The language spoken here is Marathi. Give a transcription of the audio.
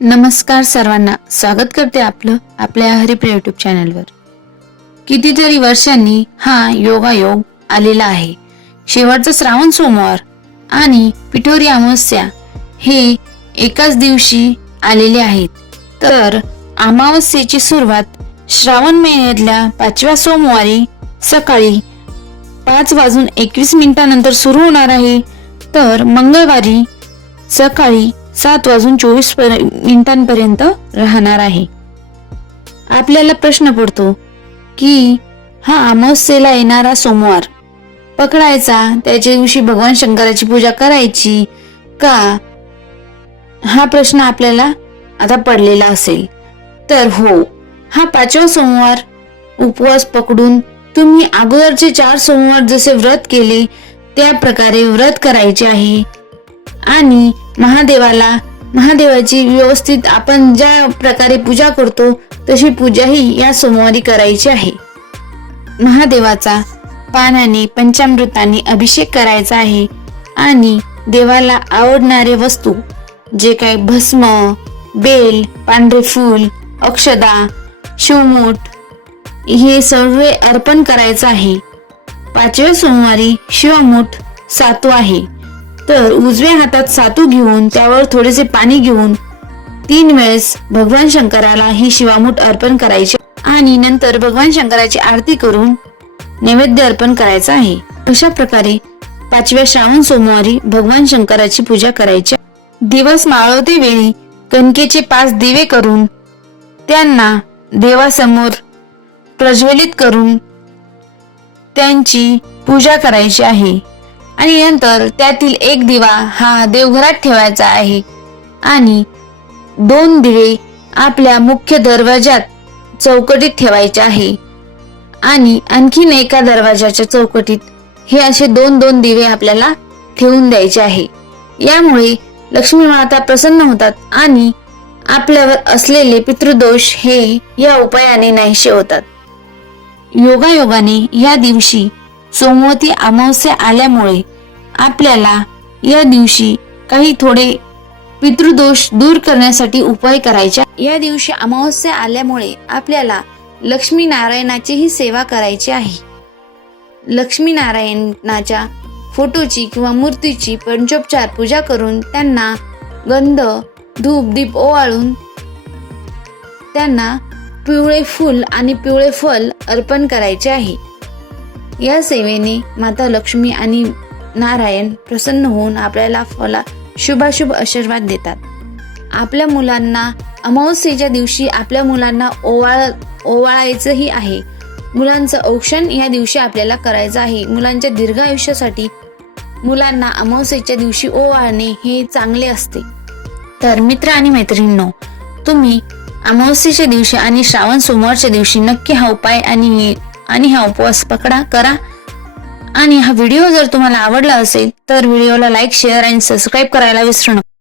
नमस्कार सर्वांना स्वागत करते आपलं आपल्या हरिप्रिय युट्यूब चॅनलवर कितीतरी वर्षांनी हा योगायोग आलेला आहे. शेवटचा श्रावण सोमवार आणि पिठोरी अमावस्या हे एकाच दिवशी आलेले आहेत. तर अमावस्येची सुरुवात श्रावण महिन्यातल्या पाचव्या सोमवारी सकाळी पाच वाजून एकवीस मिनिटानंतर सुरू होणार आहे. तर मंगळवारी सकाळी सात वाजून चोवीस मिनिटांपर्यंत राहणार आहे. आपल्याला प्रश्न पडतो की हा अमावस्येला येणारा सोमवार पकडायचा त्याच्या दिवशी भगवान शंकराची पूजा करायची का? हा प्रश्न आपल्याला आता पडलेला असेल. तर हो हा पाचवा सोमवार उपवास पकडून तुम्ही अगोदरचे चार सोमवार जसे व्रत केले त्या प्रकारे व्रत करायचे आहे. आणि महादेवाला महादेवाची व्यवस्थित आपण ज्या प्रकारे पूजा करतो तशी पूजाही या सोमवारी करायची आहे. महादेवाचा पाण्याने पंचामृताने अभिषेक करायचा आहे आणि देवाला आवडणारे वस्तू जे काय भस्म बेल पांढरे फूल अक्षदा शिवमूठ हे सर्व अर्पण करायचं आहे. पाचव्या सोमवारी शिवमूठ सातू आहे. तर उजव्या हातात सातू घेऊन त्यावर थोडेसे पाणी घेऊन तीन वेळेस भगवान शंकराला ही शिवामूठ अर्पण करायची आणि नंतर भगवान शंकराची आरती करून नैवेद्य अर्पण करायचा आहे. अशा प्रकारे पाचव्या श्रावण सोमवारी भगवान शंकराची पूजा करायची. दिवस माळवते वेळी कणकेचे पाच दिवे करून त्यांना देवासमोर प्रज्वलित करून त्यांची पूजा करायची आहे. आणि नंतर त्यातील एक दिवा हा देवघरात ठेवायचा आहे. आणि दोन दिवे आपल्या मुख्य दरवाजात चौकटीत ठेवायचे आहे. आणि आणखीन एका दरवाजाच्या चौकटीत हे असे दोन दोन दिवे आपल्याला ठेवून द्यायचे आहे. यामुळे लक्ष्मी माता प्रसन्न होतात आणि आपल्यावर असलेले पितृदोष हे या उपायाने नाहीसे होतात. योगायोगाने या दिवशी सोमवती अमावस्या आल्यामुळे आपल्याला या दिवशी काही थोडे पितृदोष दूर करण्यासाठी उपाय करायचे या दिवशी अमावस्या आल्यामुळे आपल्याला लक्ष्मी नारायणाचीही सेवा करायची आहे. लक्ष्मी नारायणाच्या फोटोची किंवा मूर्तीची पंचोपचार पूजा करून त्यांना गंध धूप दीप ओवाळून त्यांना पिवळे फूल आणि पिवळे फल अर्पण करायचे आहे. या सेवेने माता लक्ष्मी आणि नारायण प्रसन्न होऊन आपल्याला फला शुभाशुभ आशीर्वाद देतात. आपल्या मुलांना अमावस्येच्या दिवशी आपल्या मुलांना ओवाळ ओवाळायचंही आहे. मुलांचं औक्षण या दिवशी आपल्याला करायचं आहे. मुलांच्या दीर्घ आयुष्यासाठी मुलांना अमावस्येच्या दिवशी ओवाळणे हे चांगले असते. तर मित्र आणि मैत्रिणींनो तुम्ही अमावस्येच्या दिवशी आणि श्रावण सोमवारच्या दिवशी नक्की हा उपाय आणि आणि हा उपवास पकडा करा. आणि हा व्हिडिओ जर तुम्हाला आवडला असेल तर व्हिडिओला लाईक शेअर आणि सबस्क्राईब करायला विसरू नका.